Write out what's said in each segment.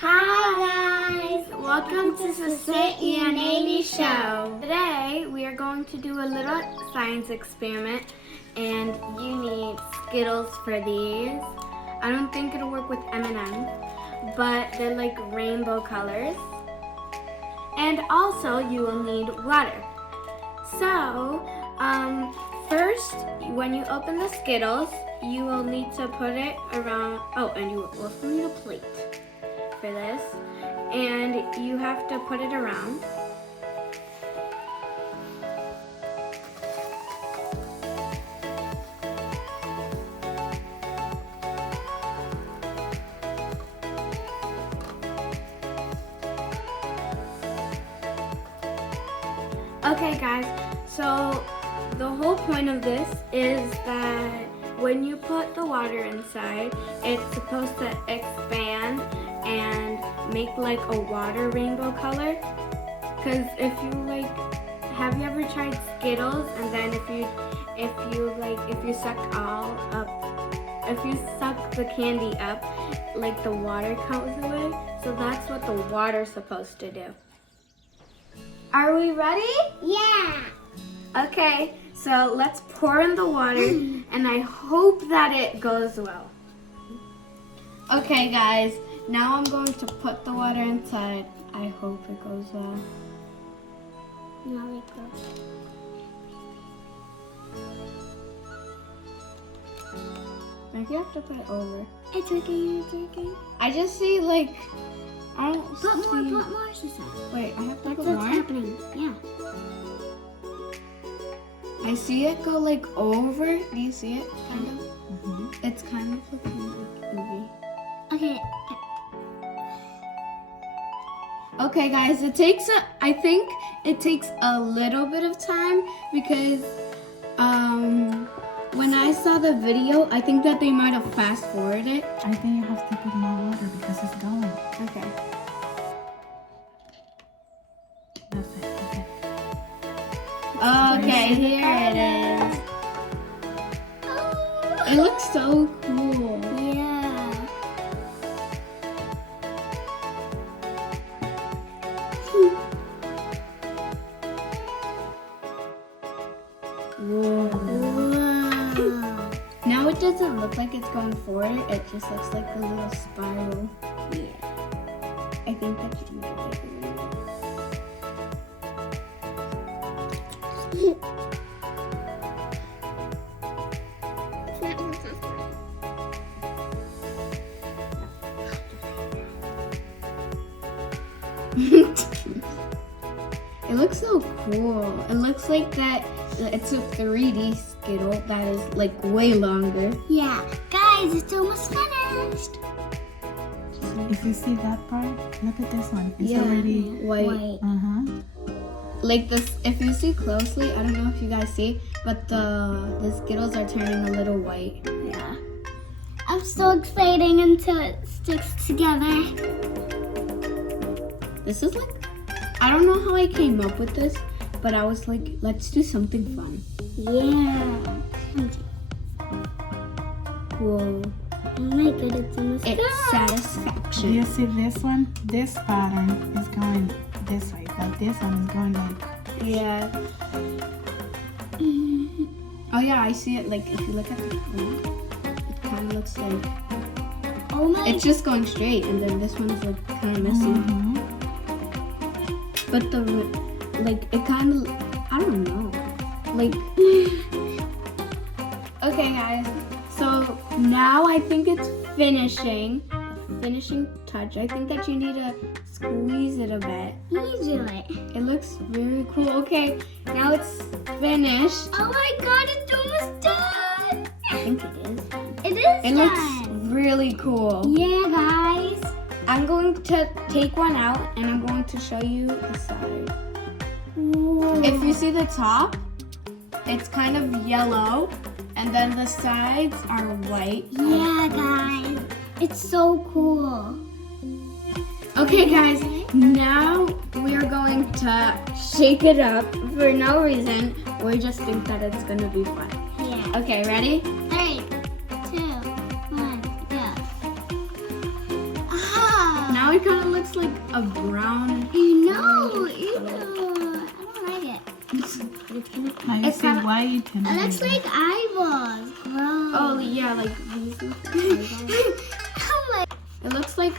Hi guys! Welcome to the Sit and Amy Show. Today we are going to do a little science experiment, and you need Skittles for these. I don't think it'll work with M&M's, but they're like rainbow colors. And also you will need water. So, first, when you open the Skittles, you will need to put it around, and you will also need a plate for this. And you have to put it around. Okay guys, so the whole point of this is that when you put the water inside, it's supposed to expand and make like a water rainbow color. Cause if you like, have you ever tried Skittles and then if you sucked all up, if you suck the candy up, like the water comes away? So that's what the water's supposed to do. Are we ready? Yeah! Okay, so let's pour in the water and I hope that it goes well. Okay guys, now I'm going to put the water inside. I hope it goes well. Now it goes. Maybe you have to put it over. It's okay. I just see like, I don't Put see... more, she said. Wait, I have to That's put what's more? happening. Yeah. I see it go like over. Do you see it? Kind of? Mm-hmm. It's kind of looking like movie. Okay. Okay guys, I think it takes a little bit of time because when I saw the video, I think that they might have fast forwarded it. I think you have to put more water because it's going. Okay. That's it. Okay. Okay, here it is. It looks so cool. Yeah. Whoa. Wow. Now it doesn't look like it's going forward. It just looks like a little spiral. Yeah. I think that should make it bigger. It looks so cool. It looks like that it's a 3D Skittle that is like way longer. Yeah. Guys, it's almost finished. If you see that part, look at this one. It's Yeah. already White. Like this, if you see closely, I don't know if you guys see, but the Skittles are turning a little white. Yeah. I'm so excited until it sticks together. This is like, I don't know how I came up with this, but I was like, let's do something fun. Yeah. Whoa. Oh my god, it's almost Do It's you satisfaction. see this one? This pattern is going this way, but this one is going like. Yeah. Oh yeah, I see it. Like if you look at the front, it kind of looks like Oh my it's just going straight, and then this one's like kind of missing. But the like it kind of, I don't know. Like okay, guys. So now I think it's finishing touch. I think that you need to squeeze it a bit. Easily. It looks very cool. Okay, now it's finished. Oh my god, it's almost done. I think it is. It is It done. looks really cool. Yeah, guys. I'm going to take one out and I'm going to show you the side. Ooh. If you see the top, it's kind of yellow and then the sides are white. Yeah, guys. It's so cool. Okay guys, now we are going to shake it up for no reason. We just think that it's going to be fun. Yeah. Okay, ready? 3, 2, 1, go. Now I Mine kind of looks like a brown. No, ew. I don't like it. Now you It's say kinda- why you It tend looks like eyeballs. Gross. Oh yeah, like these. Oh my. It looks like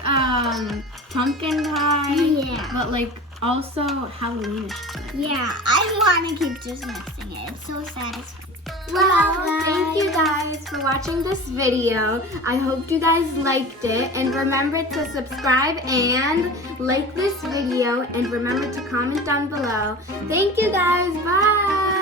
pumpkin pie. Yeah. But like also Halloweenish. Yeah, I want to keep just mixing it. It's so satisfying. Well, thank you guys for watching this video. I hope you guys liked it. And remember to subscribe and like this video. And remember to comment down below. Thank you guys. Bye.